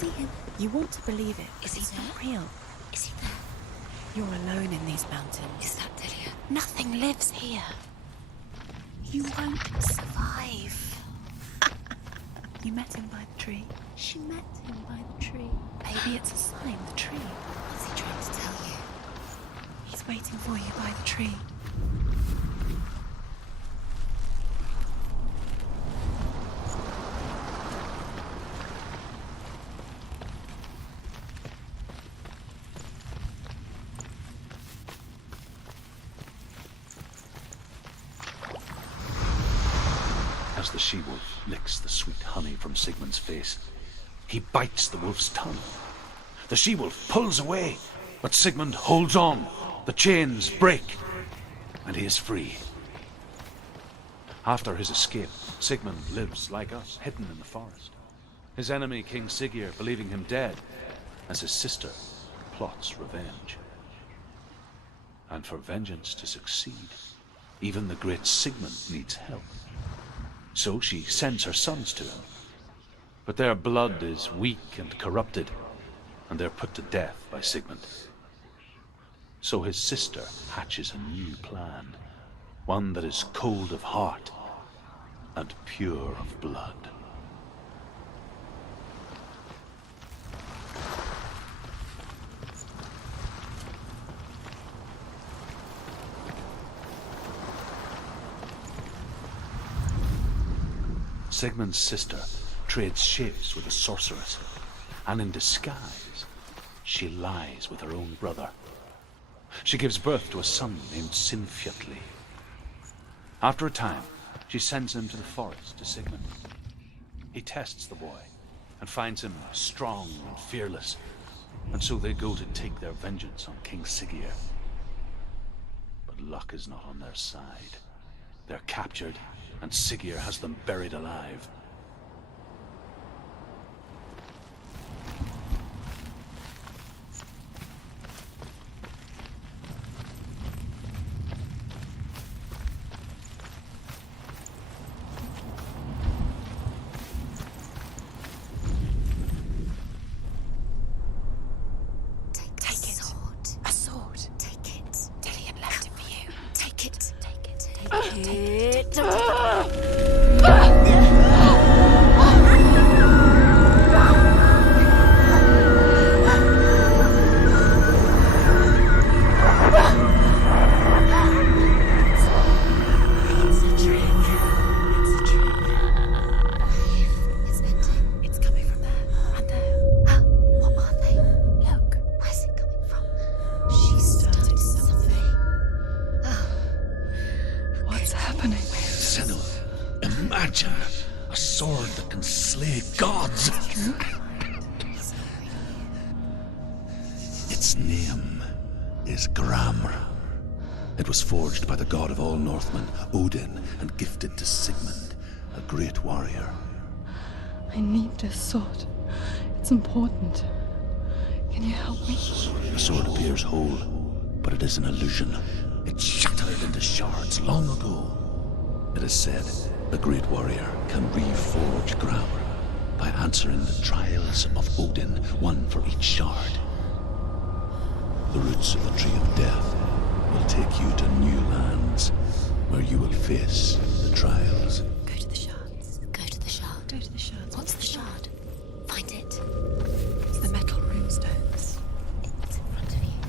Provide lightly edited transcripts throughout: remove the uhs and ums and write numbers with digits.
see him? You want to believe it, but Is he he's not there? real. Is he there? You're alone in these mountains. Is that Delia? Nothing lives here. You won't survive. You met him by the tree. She met him by the tree. Maybe it's a sign, the tree. What's he trying to tell you? He's waiting for you by the tree. As the she-wolf licks the sweet honey from Sigmund's face, he bites the wolf's tongue. The she-wolf pulls away, but Sigmund holds on. The chains break, and he is free. After his escape, Sigmund lives like us, hidden in the forest. His enemy, King Siggeir, believing him dead, as his sister plots revenge. And for vengeance to succeed, even the great Sigmund needs help. So she sends her sons to him. But their blood is weak and corrupted, and they're put to death by Sigmund. So his sister hatches a new plan, one that is cold of heart and pure of blood. Sigmund's sister trades shapes with a sorceress, and in disguise, she lies with her own brother. She gives birth to a son named Sinfjotli. After a time, she sends him to the forest to Sigmund. He tests the boy and finds him strong and fearless, and so they go to take their vengeance on King Siggeir. But luck is not on their side. They're captured, and Siggeir has them buried alive. Take it. Sword. A sword. Take it. Dillian left it for you. Take it. Take it. Take it. It's a trick. It's a trick. It's ending. It's coming from there and there. Oh, what are they? Look. Where's it coming from? She started something. Oh. What's happening? Senua, imagine a sword that can slay gods. Its name is Gramr. It was forged by the god of all Northmen, Odin, and gifted to Sigmund, a great warrior. I need this sword. It's important. Can you help me? The sword appears whole, but it is an illusion. It shattered into shards long ago. It is said a great warrior can reforge Gramr by answering the trials of Odin, one for each shard. The roots of the Tree of Death will take you to new lands, where you will face the trials. Go to the shards. Go to the shard. Go to the shards. What's the shard? Find it. It's the metal runestones. It's in front of you.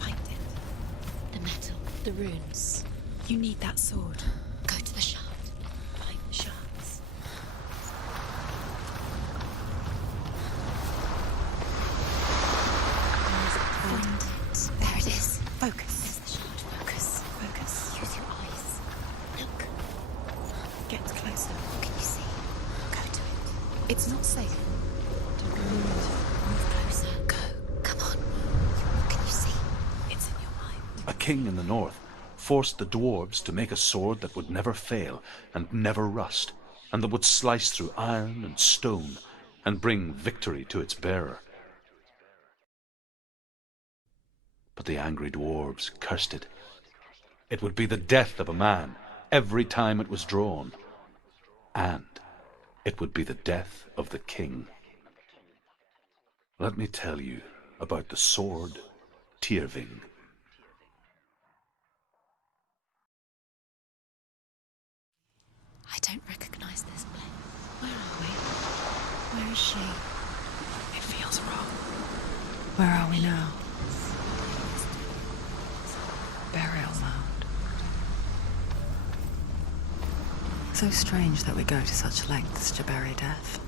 Find it. The metal. The runes. You need that sword. Go to the shard. Find the shards. Find it. There it is. Focus. There's the shard. Focus. Focus. Use your eyes. Look. Get closer. What can you see? Go to it. It's not safe. Don't Move closer. Go. Come on. What can you see? It's in your mind. A king in the north forced the dwarves to make a sword that would never fail and never rust, and that would slice through iron and stone and bring victory to its bearer. But the angry dwarves cursed it. It would be the death of a man every time it was drawn, and it would be the death of the king. Let me tell you about the sword Tyrving. I don't recognize this place. Where are we? Where is she? It feels wrong. Where are we now? Burial mound. So strange that we go to such lengths to bury death.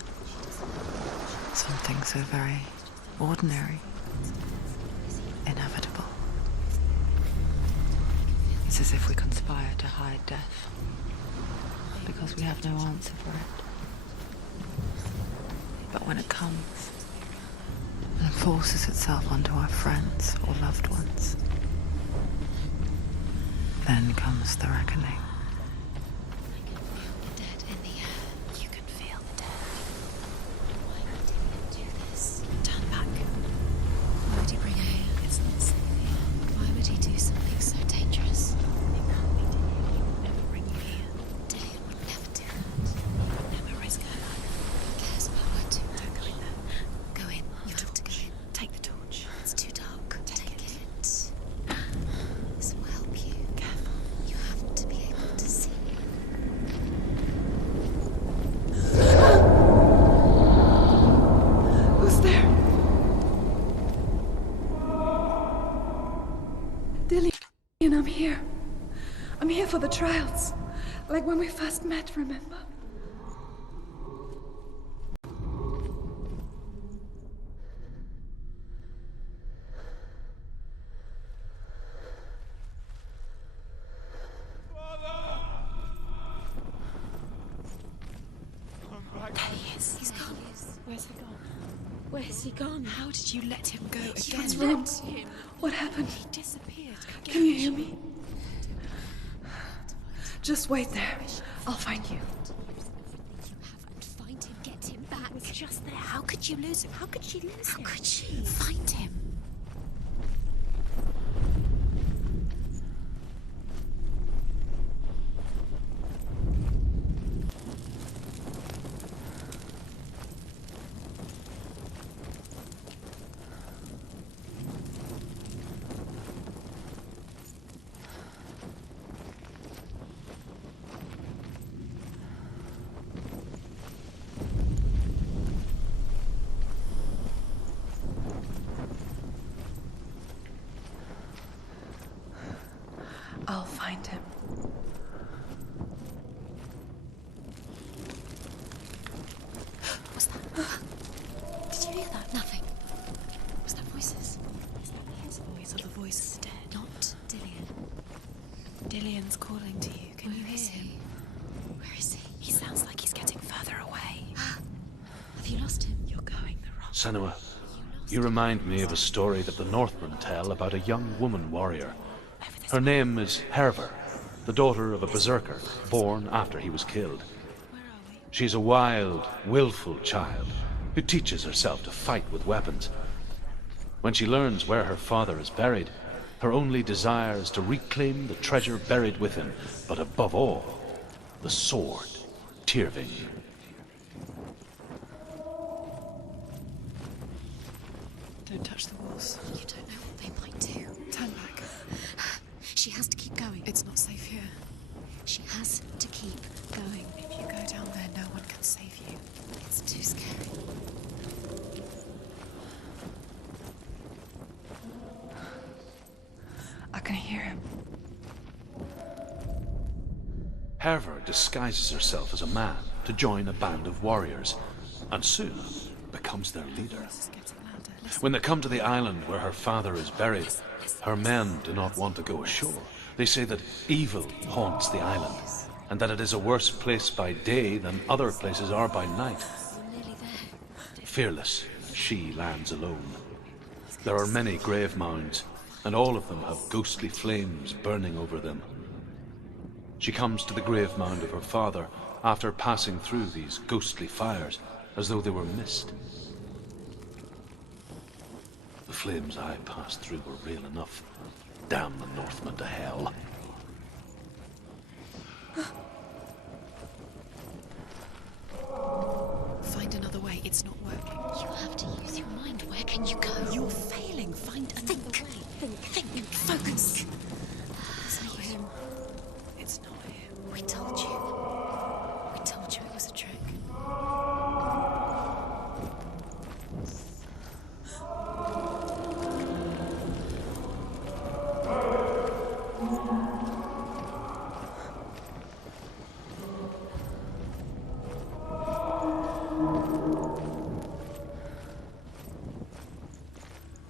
Something so very ordinary, inevitable. It's as if we conspire to hide death, because we have no answer for it. But when it comes and forces itself onto our friends or loved ones, then comes the reckoning. I can feel the dead in the air. You can feel the dead. Why would he do this? Turn back. Why would he bring her here? It's not safe here. Why would he do something so dangerous? It can't be Dillian. He would never bring you here. Dillian would never do that. He would never risk her life. Who cares about her too? Don't go in there. Go in. You have to go in. Take the torch. It's too dark. Take it. This will help you. Careful. You have to be able to see. Who's there? Dillian, I'm here. I'm here for the trials. Like when we first met, remember? There he is. He's gone. Where's he gone? Where's he gone? How did you let him go again? What's wrong? What happened? He disappeared. Can you hear me? Just wait there. I'll find you. Find him, get him back. He was just there. How could you lose him? How could she lose him? How could she? Find him. I'll find him. What's that? Did you hear that? Nothing. Was that voices? Is that his voice or the voice of the dead? Not Dillian. Dillian's calling to you. Can you hear him? Where is he? He sounds like he's getting further away. Have you lost him? You're going the wrong way. Senua, you remind me of a story that the Northmen tell about a young woman warrior. Her name is Hervor, the daughter of a berserker, born after he was killed. Where are we? She's a wild, willful child who teaches herself to fight with weapons. When she learns where her father is buried, her only desire is to reclaim the treasure buried with him, but above all, the sword, Tyrving. Don't touch the walls. You don't know what they might do. Turn back. She has to keep going. It's not safe here. She has to keep going. If you go down there, no one can save you. It's too scary. I can hear him. Hervor disguises herself as a man to join a band of warriors, and soon becomes their leader. This is getting louder. Listen. When they come to the island where her father is buried, her men do not want to go ashore. They say that evil haunts the island, and that it is a worse place by day than other places are by night. We're nearly there. Fearless, she lands alone. There are many grave mounds, and all of them have ghostly flames burning over them. She comes to the grave mound of her father after passing through these ghostly fires, as though they were mist. The flames I passed through were real enough. Damn the Northmen to hell. Find another way. It's not working. You have to use your mind. Where can you go? You're failing. Find another way. Think. Focus. It's not him. It's not him. We told you. We told you it was a trick.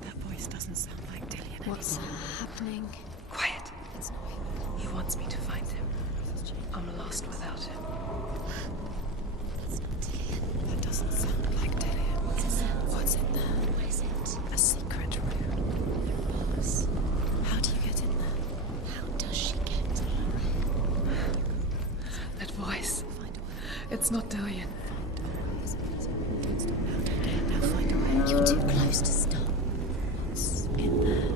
That voice doesn't sound like Dillian. What's happening? Quiet. It's not him. He wants me to find him. I'm lost without him. It's not Dillian. That doesn't sound like Dillian. What's in there? What is it? A secret room. There was. How do you get in there? How does she get to Helheim? That voice. Find a way. It's not Dillian. Now find a way. You're too close to stop. What's in there?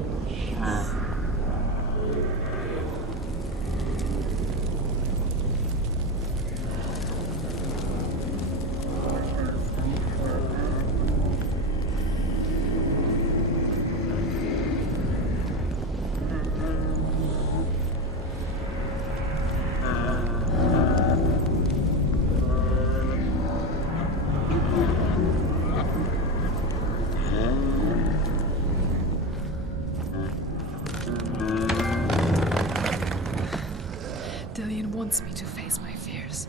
Dillian wants me to face my fears.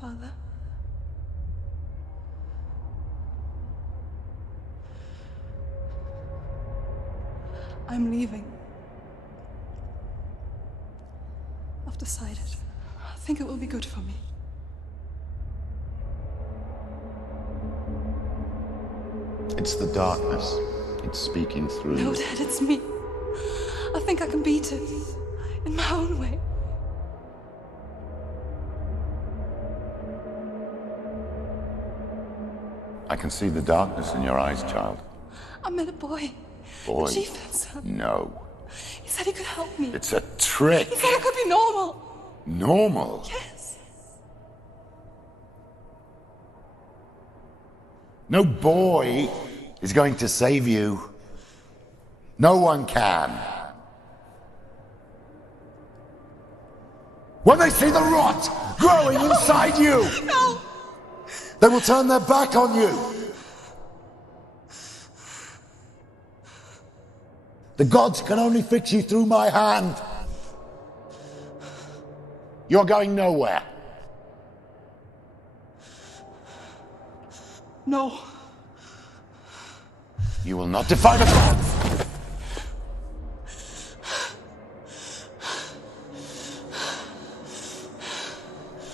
Father? I'm leaving. I've decided. I think it will be good for me. It's the darkness. It's speaking through No, you. Dad, it's me. I think I can beat it. In my own way. I can see the darkness in your eyes, child. I met a boy. Boy. The chief had son. No. He said he could help me. It's a trick. He said I could be normal. Normal. Yes. No boy is going to save you. No one can. When they see the rot growing inside you, No! they will turn their back on you. The gods can only fix you through my hand. You're going nowhere. No. You will not defy the gods.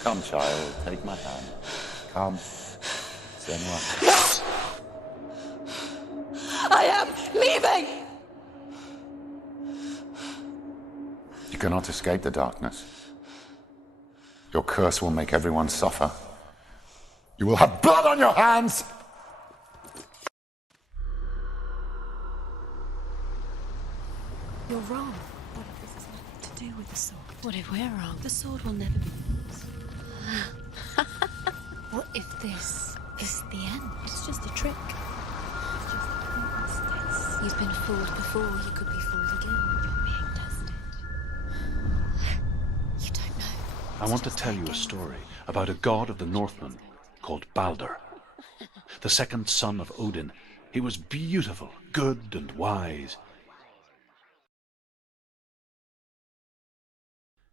Come, child, take my hand. Come. Senua. I am leaving! You cannot escape the darkness. Your curse will make everyone suffer. You will have blood on your hands! You're wrong. What if this has nothing to do with the sword? What if we're wrong? The sword will never be yours. What if this is the end? It's just a trick. It's just a pointless test. You've been fooled before, you could be fooled again. You're being tested. You don't know. I want to tell you a story about a god of the Northmen called Balder. The second son of Odin. He was beautiful, good and wise.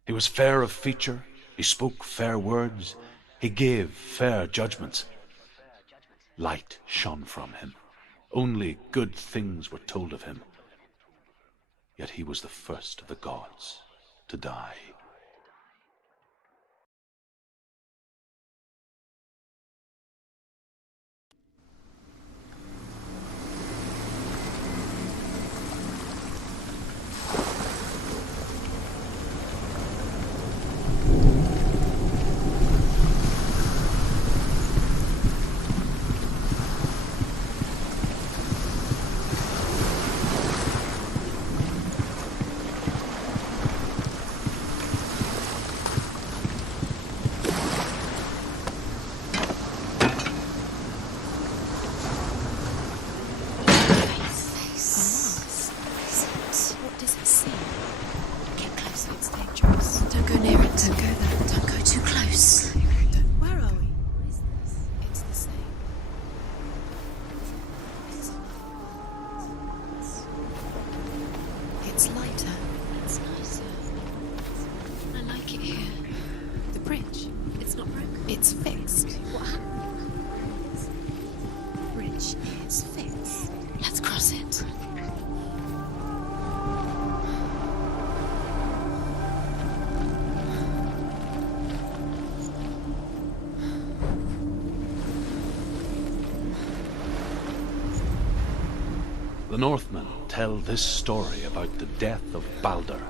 He was fair of feature, he spoke fair words, he gave fair judgments. Light shone from him. Only good things were told of him. Yet he was the first of the gods to die. It's not broken. It's fixed. What happened? Bridge is fixed. Let's cross it. The Northmen tell this story about the death of Balder.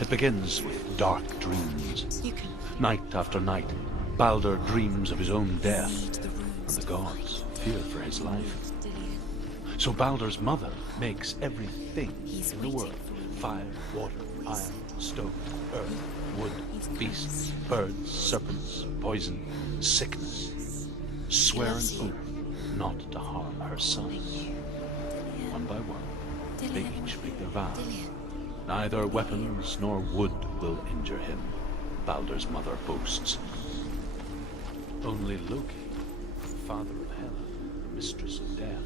It begins with dark dreams. You can Night after night, Balder dreams of his own death, and the gods fear for his life. So Balder's mother makes everything in the world: fire, water, iron, stone, earth, wood, beasts, birds, serpents, poison, sickness. Swear an oath not to harm her son. One by one, they each make their vow. Neither weapons nor wood will injure him, Balder's mother boasts. Only Loki, father of Hela, the mistress of death,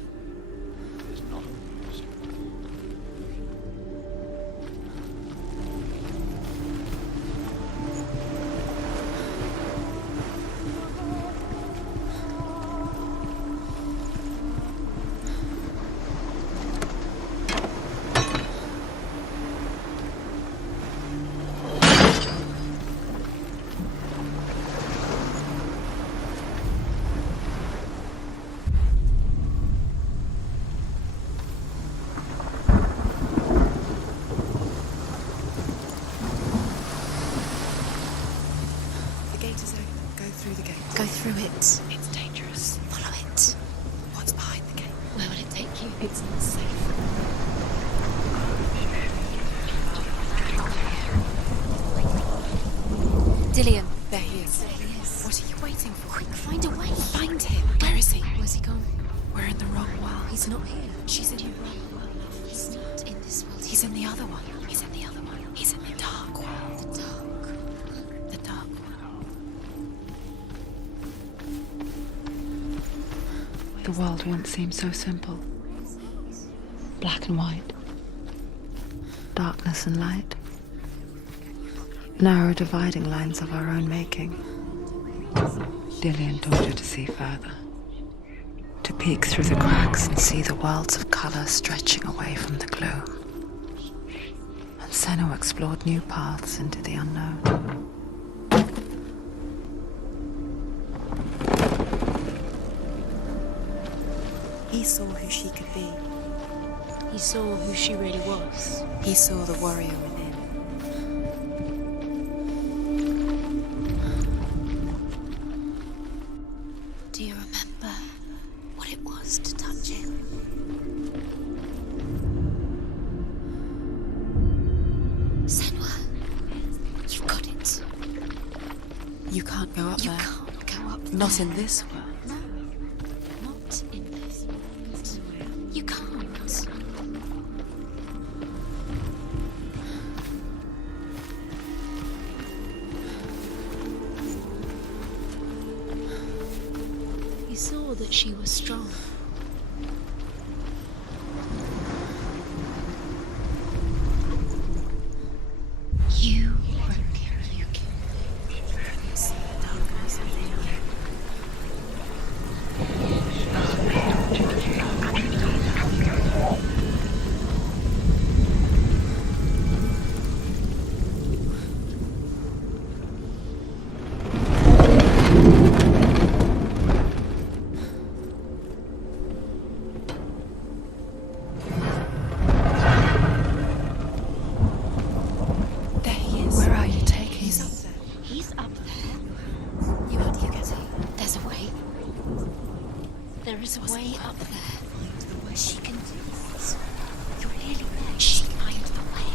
is not amused. go through it. It's dangerous. Follow it. What's behind the gate? Where will it take you? It's not safe. Dillian. There he is. There he is. What are you waiting for? Quick, find a way. Find him. Where is he? Where's he gone? We're in the wrong world. He's not here. She's in your wrong world. He's not in this world. He's in the other one. He's in the other one. He's in the dark world. The dark. The dark world. The world once seemed so simple. Black and white. Darkness and light. Narrow dividing lines of our own making. Dillian taught you to see further. To peek through the cracks and see the worlds of color stretching away from the gloom. And Senua explored new paths into the unknown. He saw who she could be. He saw who she really was. He saw the warrior within. Do you remember what it was to touch him? Senua, you've got it. You can't go up there. You can't go up there. Not in this world. No, not in this world. You can't. He saw that she was strong. You broke him. You killed him. You see the darkness of the earth. There he is. Where are you taking He's me? up there. He's up there. How do you get it? There's a way. There is a way up there. Find the way. She can do this. You're nearly there. She can find the way.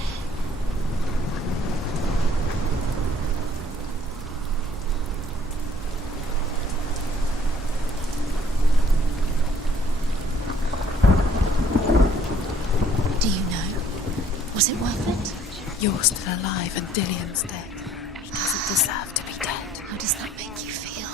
Do you know? Was it worth it? You're still alive and Dillian's dead. He doesn't deserve to be dead. How does that make you feel?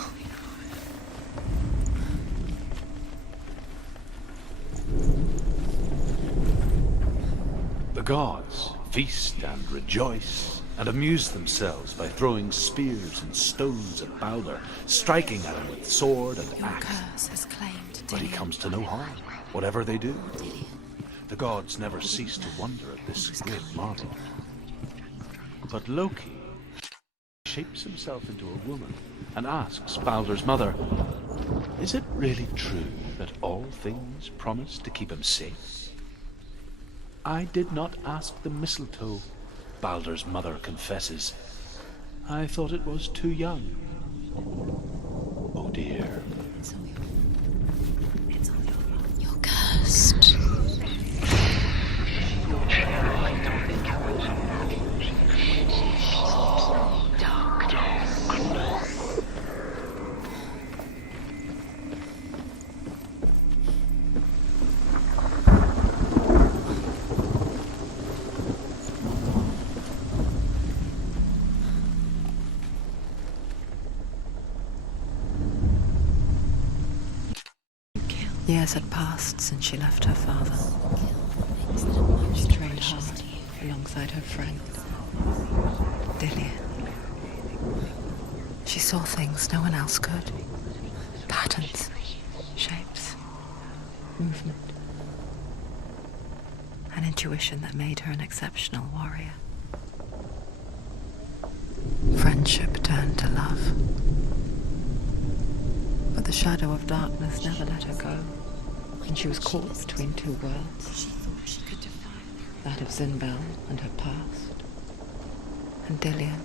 The gods feast and rejoice and amused themselves by throwing spears and stones at Balder, striking at him with sword and Your axe. curse has claimed But he Dillion. comes to no harm, whatever they do. The gods never cease to wonder at this great marvel. But Loki shapes himself into a woman and asks Balder's mother, is it really true that all things promise to keep him safe? I did not ask the mistletoe, Balder's mother confesses. I thought it was too young. Oh dear. You're cursed. Years had passed since she left her father. She trained hard alongside her friend, Dillion. She saw things no one else could. Patterns, shapes, movement. An intuition that made her an exceptional warrior. Friendship turned to love. But the shadow of darkness never let her go, and she was caught between two worlds. That of Zinbel and her past, and Dillion,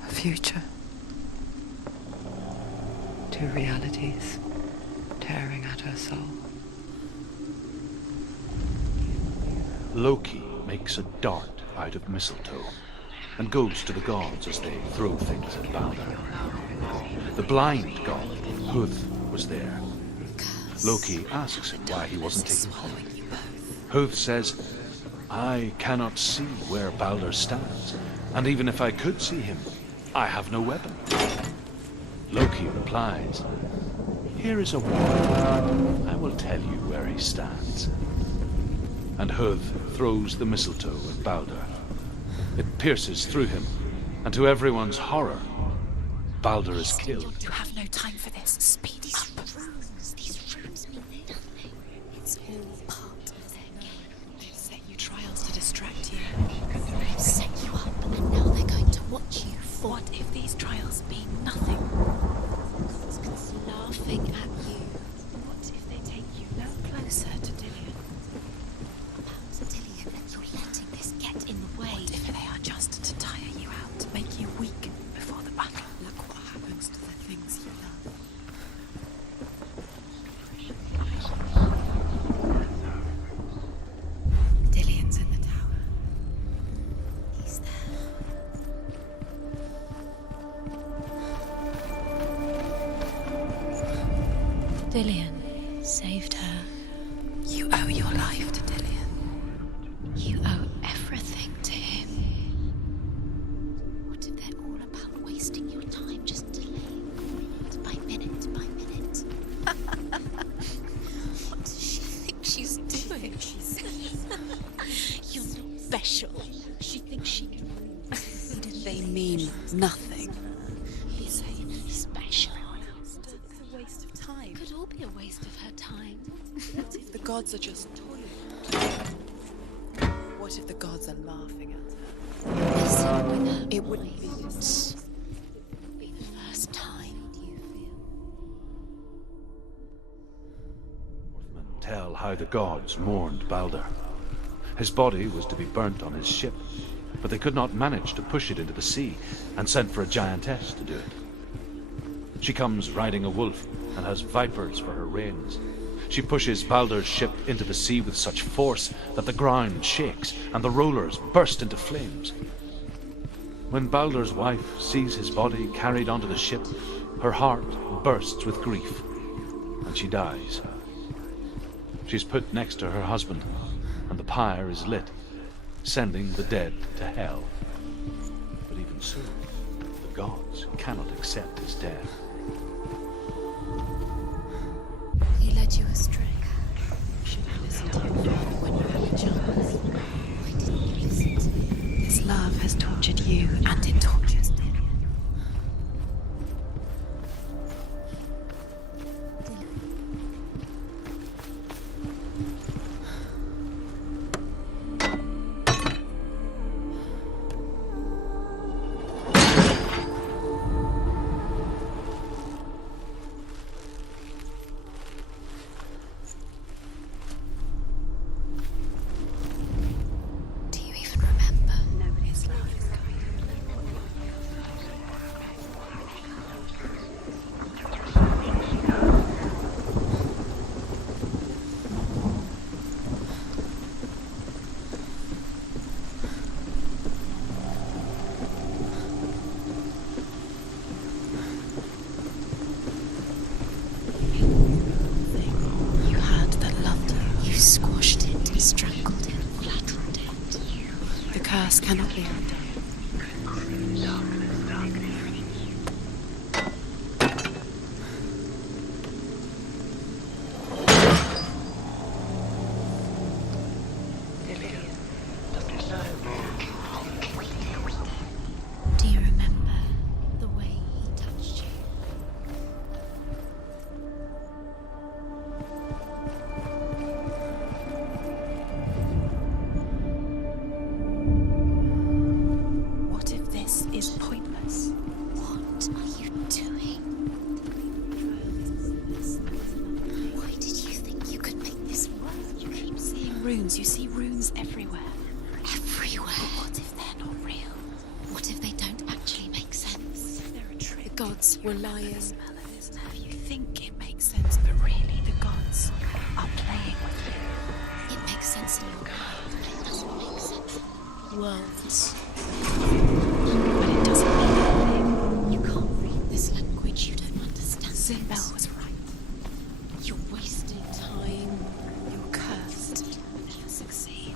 her future. Two realities tearing at her soul. Loki makes a dart out of mistletoe and goes to the gods as they throw things at Balder. The blind god, Huth, was there. Loki asks him why he wasn't taken home. Huth says, I cannot see where Balder stands, and even if I could see him, I have no weapon. Loki replies, here is a wand. I will tell you where he stands. And Huth throws the mistletoe at Balder. It pierces through him, and to everyone's horror, Balder is killed. You have no time for this. Speed up. These runes mean nothing. It's all part of their game. They've set you trials to distract you. They've set you up, and now they're going to watch you fall. What if these trials mean nothing? God's laughing at you. What if they take you no closer to Dillion? About Dillion, that you're letting this get in the way. What if they are just to tire you out, to make you weak before the battle? Look what happens to the things you love. Dillion's in the tower. He's there. Dillion saved her. You owe your life to Dillion. You owe everything to him. What if they're all about wasting your time, just delaying minute by minute by minute? What does she think she's doing? You're not special. She thinks she can rule. They mean nothing. Be special. It's a waste of time. Could all be a waste of her time. What if the gods are just toying? What if the gods are laughing at her? Messing with her It wouldn't be mind. this. It would be the first time. Do you feel? Northmen tell how the gods mourned Balder. His body was to be burnt on his ship, but they could not manage to push it into the sea, and sent for a giantess to do it. She comes riding a wolf and has vipers for her reins. She pushes Balder's ship into the sea with such force that the ground shakes and the rollers burst into flames. When Balder's wife sees his body carried onto the ship, her heart bursts with grief, and she dies. She's put next to her husband, and the pyre is lit, sending the dead to hell. But even so, the gods cannot accept his death. He led you astray. Should have listened to your father when you had a chance. Why didn't you listen to me? His love has tortured you, and it tortures Dillian. Do you even remember? His love is kind. You had that loved her. You squashed it, strangled it, flattened it. The curse cannot be undone. Do you remember the way he touched you? What if this is pointless? What are you doing? Why did you think you could make this work? You keep seeing runes. You see runes everywhere. Everywhere. What if they're not real? What if they don't actually make sense? They're a trick. The gods were lying. You think it makes sense, but really the gods are playing with you. It makes sense in your mind, but it doesn't make sense. Worlds. But it doesn't mean anything. You can't read this language. You don't understand. Sinbel was right. You're wasting time. You're cursed. You'll succeed.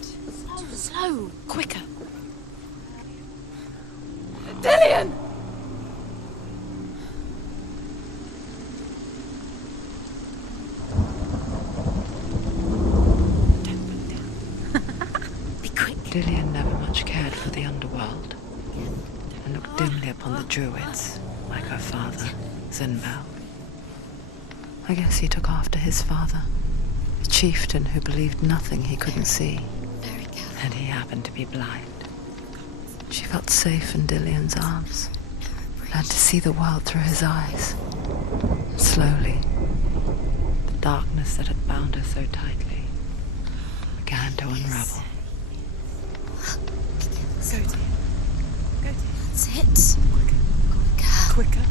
Slow. Quicker. Dillian! Don't put down. Be quick. Dillian never much cared for the underworld, and looked dimly upon the druids, like her father, Zinbel. I guess he took after his father, a chieftain who believed nothing he couldn't see, Very careful. and he happened to be blind. She felt safe in Dillian's arms, learned to see the world through his eyes. Slowly, the darkness that had bound her so tightly began to unravel. Go, dear. Go, dear. That's it. Quicker. Quicker.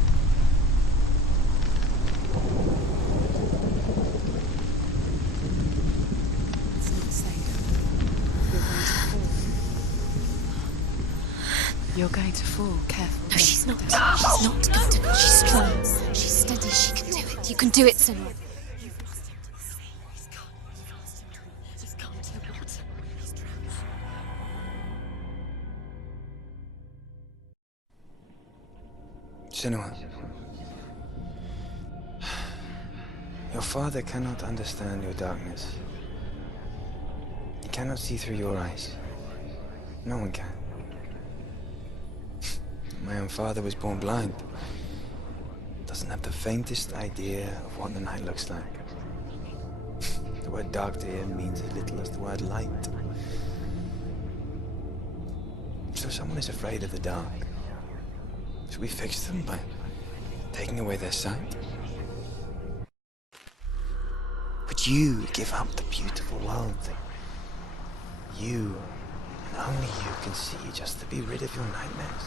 It's not safe. You're going to fall. Careful. No, she's not. She's not going to. She's strong. She's steady. She can do it. You can do it, Senua. Senua, your father cannot understand your darkness. He cannot see through your eyes. No one can. My own father was born blind. Doesn't have the faintest idea of what the night looks like. The word dark to him means as little as the word light. So someone is afraid of the dark. Should we fix them by taking away their sight? Would you give up the beautiful world that you, and only you, can see just to be rid of your nightmares?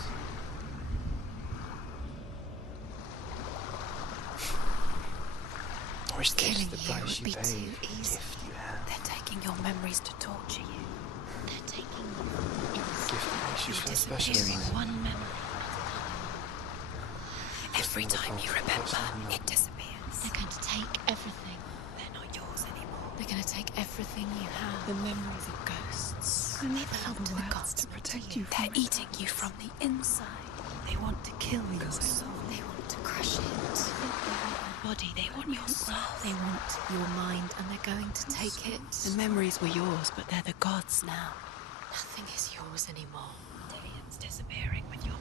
Or is this Killing the you price would you be pay too for the easy. gift you have? They're taking your memories to torture you. They're taking you The gift that makes you so special in Disappearing my one memory. Every time you remember, it disappears. They're going to take everything. They're not yours anymore. They're going to take everything you have. The memories of ghosts. They belong to the gods to protect you. They're eating you from the inside. They want to kill your soul. They want to crush it. Your body. They want your soul. They want your mind, and they're going to take it. The memories were yours, but they're the gods now. Nothing is yours anymore. Dillian's disappearing with your